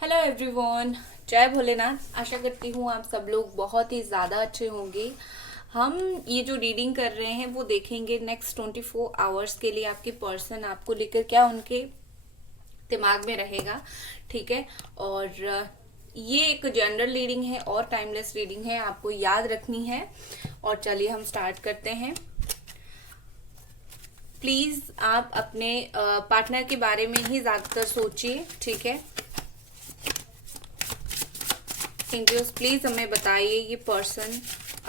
Hello everyone, जय भोलेनाथ। आशा करती हूँ आप सब लोग बहुत ही ज़्यादा अच्छे होंगे। हम ये जो रीडिंग कर रहे हैं वो देखेंगे नेक्स्ट 24 आवर्स के लिए आपके पर्सन आपको लेकर क्या उनके दिमाग में रहेगा। ठीक है। और ये एक जनरल रीडिंग है और टाइमलेस रीडिंग है, आपको याद रखनी है। और चलिए हम स्टार्ट करते हैं। प्लीज आप अपने पार्टनर के बारे में ही ज्यादातर सोचिए। ठीक है। एंजल्स प्लीज हमें बताइए ये पर्सन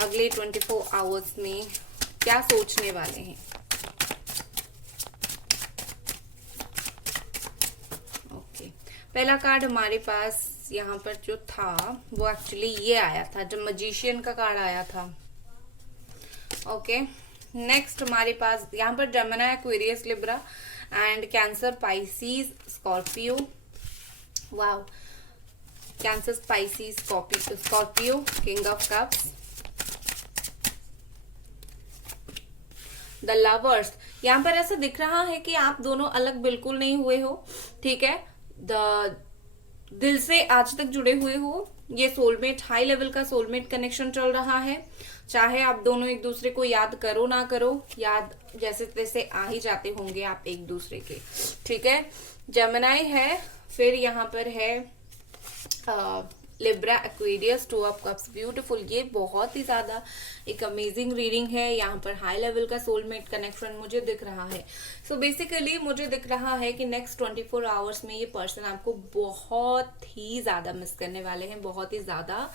अगले 24 आवर्स में क्या सोचने वाले हैं। ओके, पहला कार्ड हमारे पास यहाँ पर जो था वो एक्चुअली ये आया था, जब मजिशियन का कार्ड आया था। ओके, नेक्स्ट हमारे पास यहाँ पर Jamuna, Aquarius, Libra and cancer, Pisces, Scorpio. Wow, cancer, spicy, Scorpio, king of cups, the lovers. यहाँ पर ऐसा दिख रहा है कि आप दोनों अलग बिल्कुल नहीं हुए हो। ठीक है। द दिल से आज तक जुड़े हुए हो। ये सोलमेट, हाई लेवल का सोलमेट कनेक्शन चल रहा है। चाहे आप दोनों एक दूसरे को याद करो ना करो, याद जैसे तैसे आ ही जाते होंगे आप एक दूसरे के। ठीक है। जमुनाई है, फिर यहाँ पर है Libra, Aquarius, two of cups. Beautiful, ये बहुत ही ज्यादा एक अमेजिंग रीडिंग है। यहाँ पर हाई लेवल का सोलमेट कनेक्शन मुझे दिख रहा है। सो बेसिकली मुझे दिख रहा है कि नेक्स्ट 24 आवर्स में ये पर्सन आपको बहुत ही ज्यादा मिस करने वाले हैं, बहुत ही ज्यादा।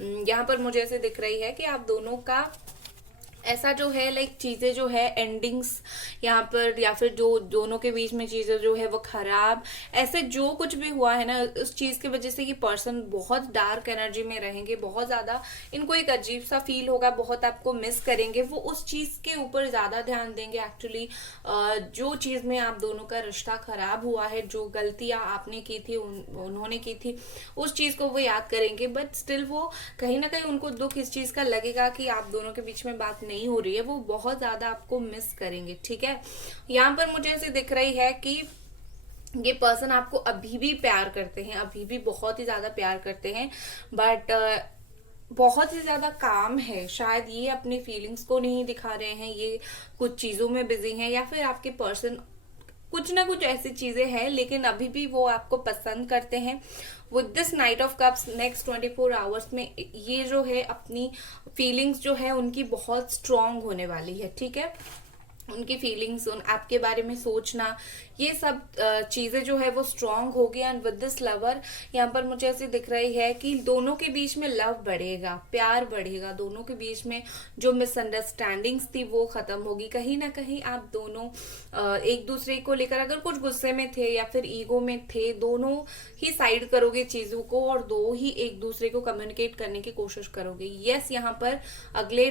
यहाँ पर मुझे ऐसे दिख रही है कि आप दोनों का ऐसा जो है लाइक चीजें जो है एंडिंग्स यहाँ पर, या फिर जो दोनों के बीच में चीजें जो है वो खराब, ऐसे जो कुछ भी हुआ है ना, उस चीज की वजह से ये पर्सन बहुत डार्क एनर्जी में रहेंगे, बहुत ज्यादा इनको एक अजीब सा फील होगा, बहुत आपको मिस करेंगे। वो उस चीज के ऊपर ज्यादा ध्यान देंगे एक्चुअली, जो चीज में आप दोनों का रिश्ता खराब हुआ है, जो गलतियां आपने की थी, उन्होंने की थी, उस चीज को वो याद करेंगे। बट स्टिल वो कहीं ना कहीं उनको दुख इस चीज का लगेगा कि आप दोनों के बीच में बात नहीं हो रही है, वो बहुत ज्यादा आपको मिस करेंगे। ठीक है। यहाँ पर मुझे ऐसे दिख रही है कि ये पर्सन आपको अभी भी प्यार करते हैं, अभी भी बहुत ही ज्यादा प्यार करते हैं, बट बहुत ही ज्यादा काम है। शायद ये अपनी फीलिंग्स को नहीं दिखा रहे हैं, ये कुछ चीजों में बिजी हैं, या फिर आपके पर्सन कुछ ना कुछ ऐसी चीजें हैं, लेकिन अभी भी वो आपको पसंद करते हैं। With this night of cups next 24 hours में ये जो है अपनी फीलिंग्स जो है उनकी बहुत स्ट्रांग होने वाली है। ठीक है। उनकी फीलिंग्स, आपके बारे में सोचना, ये सब चीजें जो है वो स्ट्रांग होगी। एंड विद दिस लवर यहाँ पर मुझे ऐसे दिख रही है कि दोनों के बीच में लव बढ़ेगा, प्यार बढ़ेगा, दोनों के बीच में जो मिसअंडरस्टैंडिंग्स थी वो खत्म होगी। कहीं ना कहीं आप दोनों एक दूसरे को लेकर अगर कुछ गुस्से में थे या फिर ईगो में थे, दोनों ही साइड करोगे चीजों को और दो ही एक दूसरे को कम्युनिकेट करने की कोशिश करोगे। यस, यहाँ पर अगले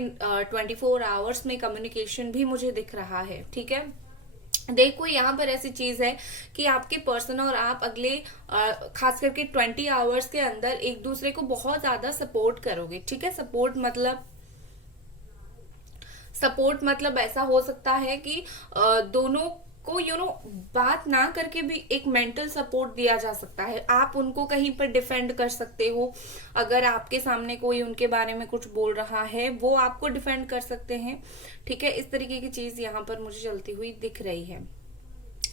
24 आवर्स में कम्युनिकेशन भी मुझे दिख रहा है। ठीक है। देखो, यहाँ पर ऐसी चीज है कि आपके पर्सन और आप अगले खास करके 20 आवर्स के अंदर एक दूसरे को बहुत ज्यादा सपोर्ट करोगे। ठीक है। सपोर्ट मतलब ऐसा हो सकता है कि दोनों को बात ना करके भी एक मेंटल सपोर्ट दिया जा सकता है। आप उनको कहीं पर डिफेंड कर सकते हो, अगर आपके सामने कोई उनके बारे में कुछ बोल रहा है वो आपको डिफेंड कर सकते हैं। ठीक है। इस तरीके की चीज यहाँ पर मुझे चलती हुई दिख रही है।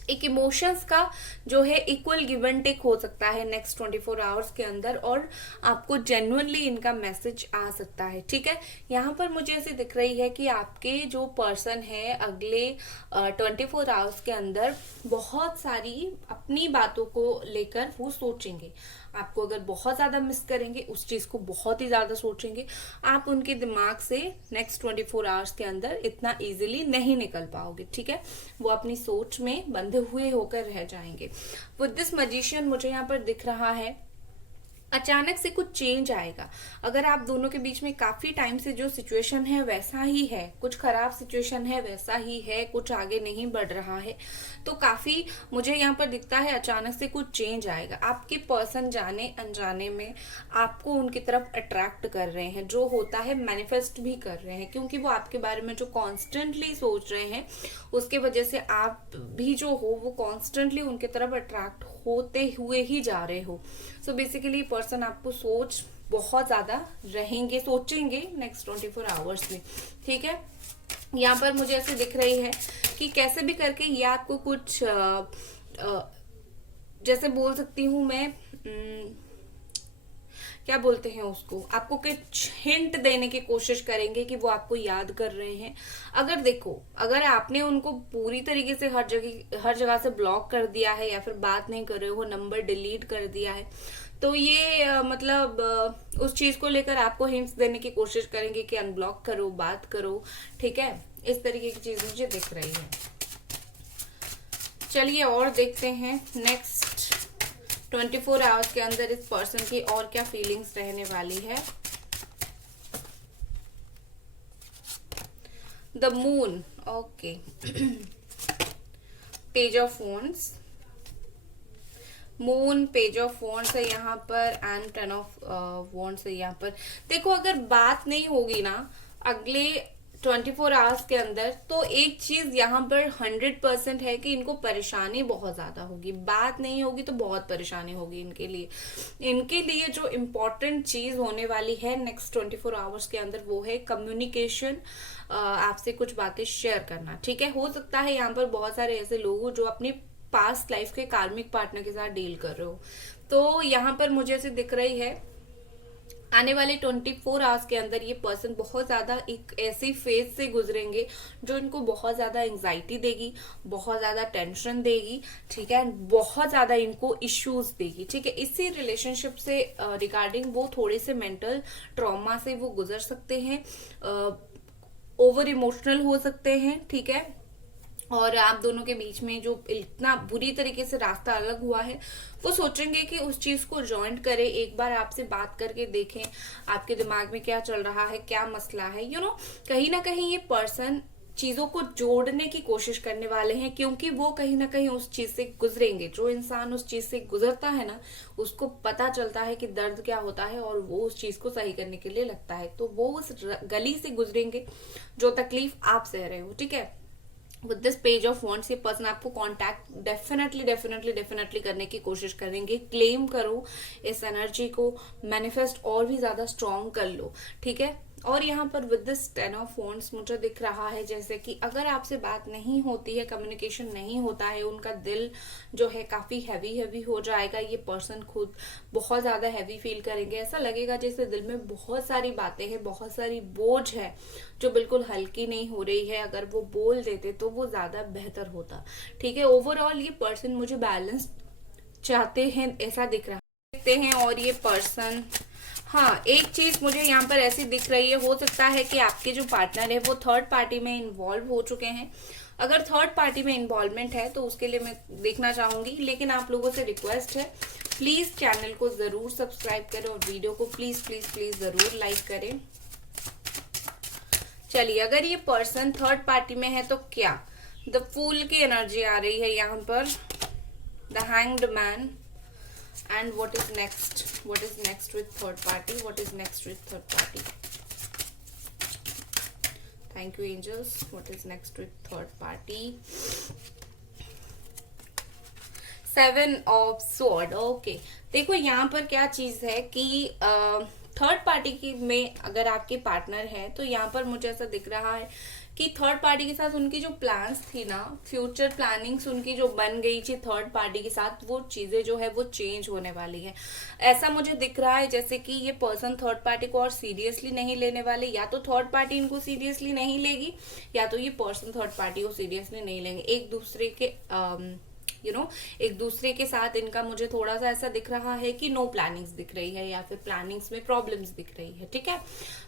एक इमोशंस का जो है इक्वल गिव एंड टेक हो सकता है नेक्स्ट 24 आवर्स के अंदर, और आपको जेन्युइनली इनका मैसेज आ सकता है। ठीक है। यहाँ पर मुझे ऐसे दिख रही है कि आपके जो पर्सन है अगले 24 आवर्स के अंदर बहुत सारी अपनी बातों को लेकर वो सोचेंगे। आपको अगर बहुत ज्यादा मिस करेंगे, उस चीज को बहुत ही ज्यादा सोचेंगे, आप उनके दिमाग से नेक्स्ट 24 आवर्स के अंदर इतना इजीली नहीं निकल पाओगे। ठीक है। वो अपनी सोच में बंधे हुए होकर रह जाएंगे। विद दिस मजिशियन मुझे यहाँ पर दिख रहा है अचानक से कुछ चेंज आएगा। अगर आप दोनों के बीच में काफी टाइम से जो सिचुएशन है वैसा ही है, कुछ खराब सिचुएशन है वैसा ही है, कुछ आगे नहीं बढ़ रहा है, तो काफी मुझे यहाँ पर दिखता है अचानक से कुछ चेंज आएगा। आपके पर्सन जाने अनजाने में आपको उनकी तरफ अट्रैक्ट कर रहे हैं, जो होता है मैनिफेस्ट भी कर रहे हैं, क्योंकि वो आपके बारे में जो कॉन्स्टेंटली सोच रहे हैं उसके वजह से आप भी जो हो वो कॉन्स्टेंटली उनके तरफ अट्रैक्ट होते हुए ही जा रहे हो। सो बेसिकली पर्सन आपको बहुत ज्यादा सोचेंगे नेक्स्ट 24 आवर्स में, ठीक है। यहाँ पर मुझे ऐसे दिख रही है कि कैसे भी करके ये आपको कुछ जैसे बोल सकती हूँ मैं, क्या बोलते हैं उसको, आपको कुछ हिंट देने की कोशिश करेंगे कि वो आपको याद कर रहे हैं। अगर देखो, अगर आपने उनको पूरी तरीके से हर जगह से ब्लॉक कर दिया है या फिर बात नहीं कर रहे हो, नंबर डिलीट कर दिया है, तो ये मतलब उस चीज को लेकर आपको हिंट्स देने की कोशिश करेंगे कि अनब्लॉक करो, बात करो, ठीक है। इस तरीके की चीज मुझे दिख रही है। चलिए और देखते हैं नेक्स्ट 24 आवर्स के अंदर इस पर्सन की और क्या फीलिंग्स रहने वाली है। The moon, okay. Page of wands, moon, page of wands है यहाँ पर एंड 10 ऑफ वॉन्ड्स है यहाँ पर। देखो, अगर बात नहीं होगी ना अगले 24 आवर्स के अंदर, तो एक चीज यहाँ पर 100% है कि इनको परेशानी बहुत ज्यादा होगी। बात नहीं होगी तो बहुत परेशानी होगी इनके लिए जो इम्पोर्टेंट चीज होने वाली है नेक्स्ट 24 आवर्स के अंदर, वो है कम्युनिकेशन, आपसे कुछ बातें शेयर करना, ठीक है। हो सकता है यहाँ पर बहुत सारे ऐसे लोग हो जो अपने पास्ट लाइफ के कार्मिक पार्टनर के साथ डील कर रहे हो। तो यहाँ पर मुझे ऐसे दिख रही है आने वाले 24 आवर्स के अंदर ये पर्सन बहुत ज्यादा एक ऐसी फेज से गुजरेंगे जो इनको बहुत ज्यादा एंजाइटी देगी, बहुत ज्यादा टेंशन देगी, ठीक है, बहुत ज्यादा इनको इश्यूज देगी, ठीक है। इसी रिलेशनशिप से रिगार्डिंग वो थोड़े से मेंटल ट्रॉमा से वो गुजर सकते हैं, ओवर इमोशनल हो सकते हैं, ठीक है। और आप दोनों के बीच में जो इतना बुरी तरीके से रास्ता अलग हुआ है, वो सोचेंगे कि उस चीज को जॉइंट करें, एक बार आपसे बात करके देखें आपके दिमाग में क्या चल रहा है, क्या मसला है, कहीं ना कहीं ये पर्सन चीजों को जोड़ने की कोशिश करने वाले हैं, क्योंकि वो कहीं ना कहीं उस चीज से गुजरेंगे। जो इंसान उस चीज से गुजरता है ना, उसको पता चलता है कि दर्द क्या होता है और वो उस चीज को सही करने के लिए लगता है। तो वो उस गली से गुजरेंगे जो तकलीफ आप सह रहे हो, ठीक है। With this page of wands ये पर्सन आपको कांटेक्ट डेफिनेटली करने की कोशिश करेंगे। क्लेम करो इस एनर्जी को, मैनिफेस्ट और भी ज्यादा स्ट्रॉन्ग कर लो, ठीक है। और यहाँ पर विद दिस 10 ऑफ वॉन्ड्स मुझे दिख रहा है जैसे कि अगर आपसे बात नहीं होती है, कम्युनिकेशन नहीं होता है, उनका दिल जो है काफी हैवी हो जाएगा। ये पर्सन खुद बहुत ज्यादा हैवी फील करेंगे, ऐसा लगेगा जैसे दिल में बहुत सारी बातें हैं, बहुत सारी बोझ है जो बिल्कुल हल्की नहीं हो रही है। अगर वो बोल देते तो वो ज्यादा बेहतर होता, ठीक है। ओवरऑल ये पर्सन मुझे बैलेंस चाहते हैं, ऐसा दिख रहा है, देखते हैं। और ये पर्सन, हाँ, एक चीज मुझे यहाँ पर ऐसी दिख रही है, हो सकता है कि आपके जो पार्टनर है वो थर्ड पार्टी में इन्वॉल्व हो चुके हैं। अगर थर्ड पार्टी में इन्वॉल्वमेंट है तो उसके लिए मैं देखना चाहूंगी, लेकिन आप लोगों से रिक्वेस्ट है प्लीज चैनल को जरूर सब्सक्राइब करें और वीडियो को प्लीज जरूर लाइक करें। चलिए, अगर ये पर्सन थर्ड पार्टी में है तो क्या, द फूल की एनर्जी आ रही है यहाँ पर, the hanged man, and what is next with third party, thank you angels, what is next with third party, 7 of sword, okay। देखो यहाँ पर क्या चीज है कि थर्ड पार्टी की में अगर आपके पार्टनर है तो यहाँ पर मुझे ऐसा दिख रहा है कि थर्ड पार्टी के साथ उनकी जो प्लान्स थी ना, फ्यूचर प्लानिंग्स उनकी जो बन गई थी थर्ड पार्टी के साथ, वो चीजें जो है वो चेंज होने वाली है। ऐसा मुझे दिख रहा है जैसे कि ये पर्सन थर्ड पार्टी को और सीरियसली नहीं लेने वाले, या तो थर्ड पार्टी इनको सीरियसली नहीं लेगी या तो ये पर्सन थर्ड पार्टी को सीरियसली नहीं लेंगे। एक दूसरे के एक दूसरे के साथ इनका मुझे थोड़ा सा ऐसा दिख रहा है कि नो प्लानिंग्स दिख रही है या फिर प्लानिंग्स में प्रॉब्लम्स दिख रही है, ठीक है।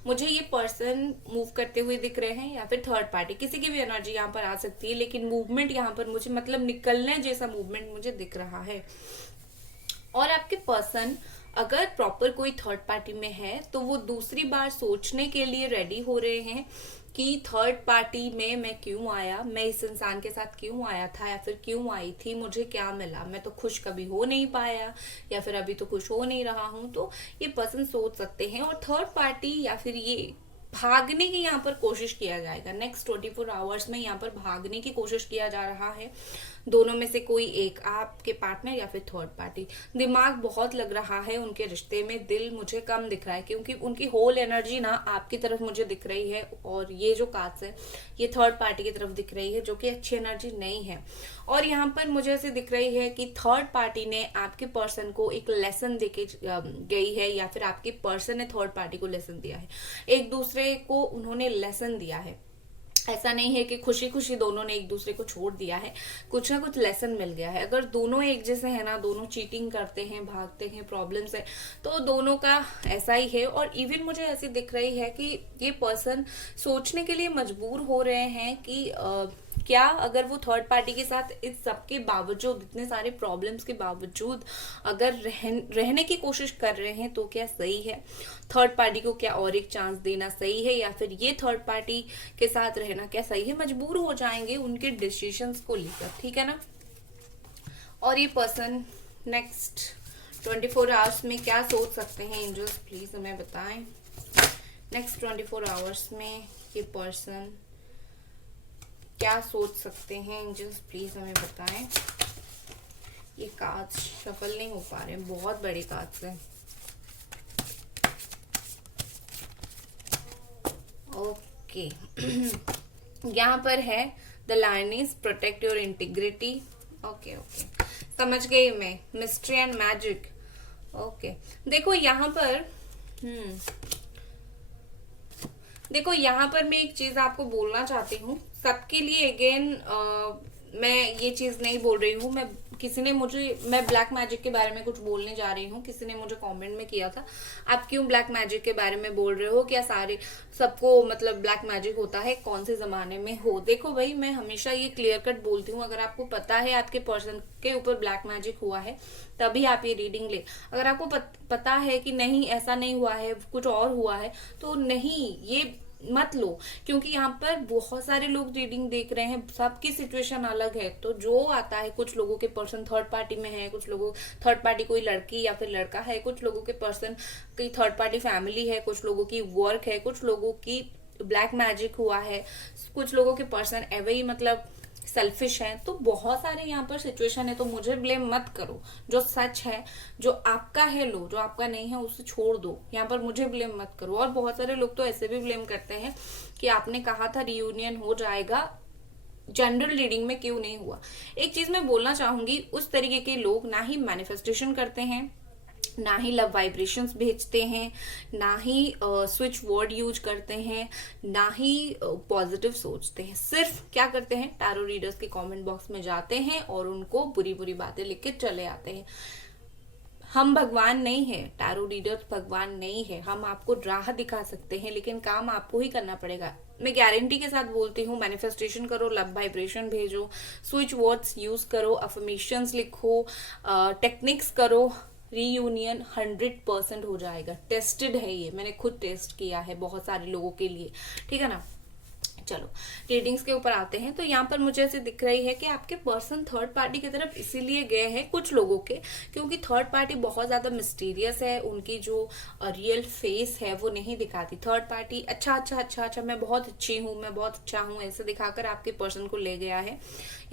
मुझे ये पर्सन मूव करते हुए दिख रहे हैं या फिर थर्ड पार्टी, किसी की भी एनर्जी यहाँ पर आ सकती है, लेकिन मूवमेंट यहाँ पर मुझे मतलब निकलने जैसा मूवमेंट मुझे दिख रहा है। और आपके पर्सन अगर प्रॉपर कोई थर्ड पार्टी में है तो वो दूसरी बार सोचने के लिए रेडी हो रहे हैं कि थर्ड पार्टी में मैं क्यों आया, मैं इस इंसान के साथ क्यों आया था या फिर क्यों आई थी, मुझे क्या मिला, मैं तो खुश कभी हो नहीं पाया या फिर अभी तो खुश हो नहीं रहा हूं। तो ये पर्सन सोच सकते हैं और थर्ड पार्टी या फिर ये भागने की यहाँ पर कोशिश किया जाएगा। नेक्स्ट 24 आवर्स में यहाँ पर भागने की कोशिश किया जा रहा है। दोनों में से कोई एक, आपके पार्टनर या फिर थर्ड पार्टी। दिमाग बहुत लग रहा है उनके रिश्ते में, दिल मुझे कम दिख रहा है क्योंकि उनकी होल एनर्जी ना आपकी तरफ मुझे दिख रही है, और ये जो कार्ड्स है ये थर्ड पार्टी की तरफ दिख रही है, जो कि अच्छी एनर्जी नहीं है। और यहाँ पर मुझे ऐसे दिख रही है कि थर्ड पार्टी ने आपके पर्सन को एक लेसन देके गई है, या फिर आपके पर्सन ने थर्ड पार्टी को लेसन दिया है। एक दूसरे को उन्होंने लेसन दिया है। ऐसा नहीं है कि खुशी खुशी दोनों ने एक दूसरे को छोड़ दिया है, कुछ ना कुछ लेसन मिल गया है। अगर दोनों एक जैसे है ना, दोनों चीटिंग करते हैं, भागते हैं प्रॉब्लम से, तो दोनों का ऐसा ही है। और इवन मुझे ऐसी दिख रही है कि ये पर्सन सोचने के लिए मजबूर हो रहे हैं कि क्या अगर वो थर्ड पार्टी के साथ इस सब के बावजूद, इतने सारे प्रॉब्लम्स के बावजूद अगर रहने की कोशिश कर रहे हैं तो क्या सही है? थर्ड पार्टी को क्या और एक चांस देना सही है, या फिर ये थर्ड पार्टी के साथ रहना क्या सही है? मजबूर हो जाएंगे उनके डिसीजंस को लेकर, ठीक है ना। और ये पर्सन नेक्स्ट 24 आवर्स में क्या सोच सकते हैं? एंजल्स प्लीज हमें बताएं। नेक्स्ट 24 आवर्स में ये पर्सन क्या सोच सकते हैं? एंजल्स प्लीज हमें बताएं। ये कार्ड्स शफल नहीं हो पा रहे हैं, बहुत बड़े कार्ड्स हैं। ओके यहाँ पर है the lioness, protect your integrity. Okay okay, समझ गई मैं, मिस्ट्री एंड मैजिक। ओके देखो यहाँ पर देखो यहाँ पर मैं एक चीज आपको बोलना चाहती हूँ। सबके लिए अगेन मैं ये चीज नहीं बोल रही हूँ। मैं ब्लैक मैजिक के बारे में कुछ बोलने जा रही हूँ। किसी ने मुझे कमेंट में किया था, आप क्यों ब्लैक मैजिक के बारे में बोल रहे हो? क्या सबको मतलब ब्लैक मैजिक होता है? कौन से जमाने में हो? देखो भाई, मैं हमेशा ये क्लियर कट बोलती हूँ, अगर आपको पता है आपके पर्सन के ऊपर ब्लैक मैजिक हुआ है तभी आप ये रीडिंग ले। अगर आपको पता है कि नहीं ऐसा नहीं हुआ है, कुछ और हुआ है, तो नहीं, ये मत लो। क्योंकि यहाँ पर बहुत सारे लोग रीडिंग देख रहे हैं, सबकी सिचुएशन अलग है। तो जो आता है, कुछ लोगों के पर्सन थर्ड पार्टी में है, कुछ लोगों थर्ड पार्टी कोई लड़की या फिर लड़का है, कुछ लोगों के पर्सन की थर्ड पार्टी फैमिली है, कुछ लोगों की वर्क है, कुछ लोगों की ब्लैक मैजिक हुआ है, कुछ लोगों के पर्सन एवे ही मतलब सेल्फिश है। तो बहुत सारे यहाँ पर सिचुएशन है, तो मुझे ब्लेम मत करो। जो सच है, जो आपका है लो, जो आपका नहीं है उसे छोड़ दो। यहाँ पर मुझे ब्लेम मत करो। और बहुत सारे लोग तो ऐसे भी ब्लेम करते हैं कि आपने कहा था रियूनियन हो जाएगा, जनरल रीडिंग में क्यों नहीं हुआ? एक चीज मैं बोलना चाहूंगी, उस तरीके के लोग ना ही मैनिफेस्टेशन करते हैं, ना ही लव वाइब्रेशंस भेजते हैं, ना ही स्विच वर्ड यूज करते हैं, ना ही पॉजिटिव सोचते हैं। सिर्फ क्या करते हैं, टैरो रीडर्स के कमेंट बॉक्स में जाते हैं और उनको बुरी बुरी बातें लिख के चले आते हैं। हम भगवान नहीं है, टैरो रीडर्स भगवान नहीं है। हम आपको राह दिखा सकते हैं, लेकिन काम आपको ही करना पड़ेगा। मैं गारंटी के साथ बोलती हूँ, मैनिफेस्टेशन करो, लव वाइब्रेशन भेजो, स्विच वर्ड्स यूज करो, अफर्मेशंस लिखो, टेक्निक्स करो, रीयूनियन 100% हो जाएगा। टेस्टेड है ये, मैंने खुद टेस्ट किया है बहुत सारे लोगों के लिए, ठीक है ना। चलो रीडिंग्स के ऊपर आते हैं। तो यहाँ पर मुझे ऐसे दिख रही है कि आपके पर्सन थर्ड पार्टी की तरफ इसीलिए गए हैं कुछ लोगों के, क्योंकि थर्ड पार्टी बहुत ज्यादा मिस्टीरियस है। उनकी जो रियल फेस है वो नहीं दिखाती। थर्ड पार्टी अच्छा मैं बहुत अच्छी हूँ, मैं बहुत अच्छा हूँ, ऐसे दिखाकर आपके पर्सन को ले गया है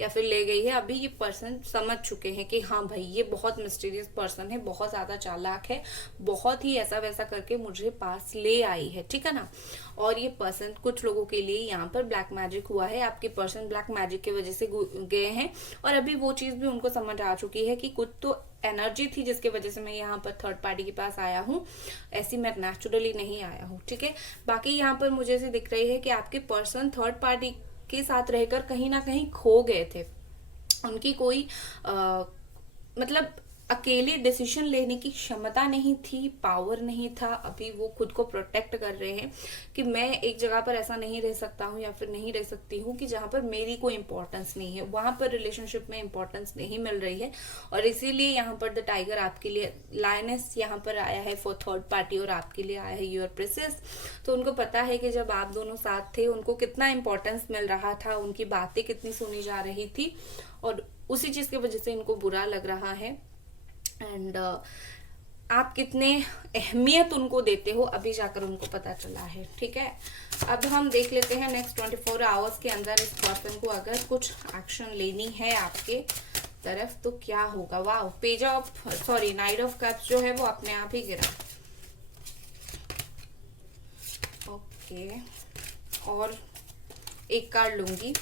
या फिर ले गई है। अभी ये पर्सन समझ चुके हैं कि हाँ भाई ये बहुत मिस्टीरियस पर्सन है, बहुत ज्यादा चालाक है, बहुत ही ऐसा वैसा करके मुझे पास ले आई है, ठीक है ना। और ये पर्सन कुछ लोगों के लिए यहाँ पर ब्लैक मैजिक हुआ है। आपके पर्सन ब्लैक मैजिक की वजह से गए हैं, और अभी वो चीज भी उनको समझ आ चुकी है कि कुछ तो एनर्जी थी जिसकी वजह से मैं यहाँ पर थर्ड पार्टी के पास आया हूँ, ऐसी मैं नेचुरली नहीं आया हूँ, ठीक है। बाकी यहाँ पर मुझे ऐसे दिख रही है कि आपके पर्सन थर्ड पार्टी के साथ रहकर कहीं ना कहीं खो गए थे। उनकी कोई मतलब अकेले डिसीजन लेने की क्षमता नहीं थी, पावर नहीं था। अभी वो खुद को प्रोटेक्ट कर रहे हैं कि मैं एक जगह पर ऐसा नहीं रह सकता हूँ या फिर नहीं रह सकती हूँ कि जहां पर मेरी कोई इंपॉर्टेंस नहीं है, वहां पर रिलेशनशिप में इंपॉर्टेंस नहीं मिल रही है। और इसीलिए यहाँ पर द टाइगर आपके लिए, लायनेस यहाँ पर आया है फॉर थर्ड पार्टी, और आपके लिए आया है योर प्रिंसेस। तो उनको पता है कि जब आप दोनों साथ थे उनको कितना इंपॉर्टेंस मिल रहा था, उनकी बातें कितनी सुनी जा रही थी, और उसी चीज की वजह से इनको बुरा लग रहा है। एंड आप कितने अहमियत उनको देते हो अभी जाकर उनको पता चला है। ठीक है, अब हम देख लेते हैं नेक्स्ट 24 आवर्स के अंदर इस पर्सन को अगर कुछ एक्शन लेनी है आपके तरफ तो क्या होगा। वाह, page of sorry night of cups जो है वो अपने आप ही गिरा। ओके, और एक कार्ड लूंगी।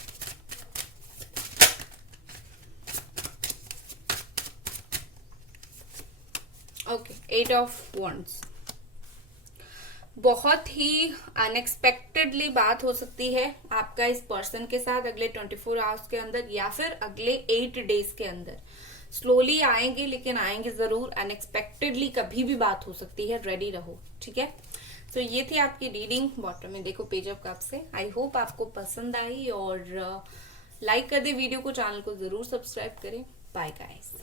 Okay, 8 of wands. बहुत ही अनएक्सपेक्टेडली बात हो सकती है आपका इस पर्सन के साथ अगले 24 आवर्स के अंदर या फिर अगले 8 डेज के अंदर। स्लोली आएंगे लेकिन आएंगे जरूर। अनएक्सपेक्टेडली कभी भी बात हो सकती है, रेडी रहो। ठीक है, तो ये थी आपकी रीडिंग। बॉटम में देखो पेज ऑफ कप से। आई होप आपको पसंद आई और लाइक कर दे वीडियो को, चैनल को जरूर सब्सक्राइब करें। Bye guys.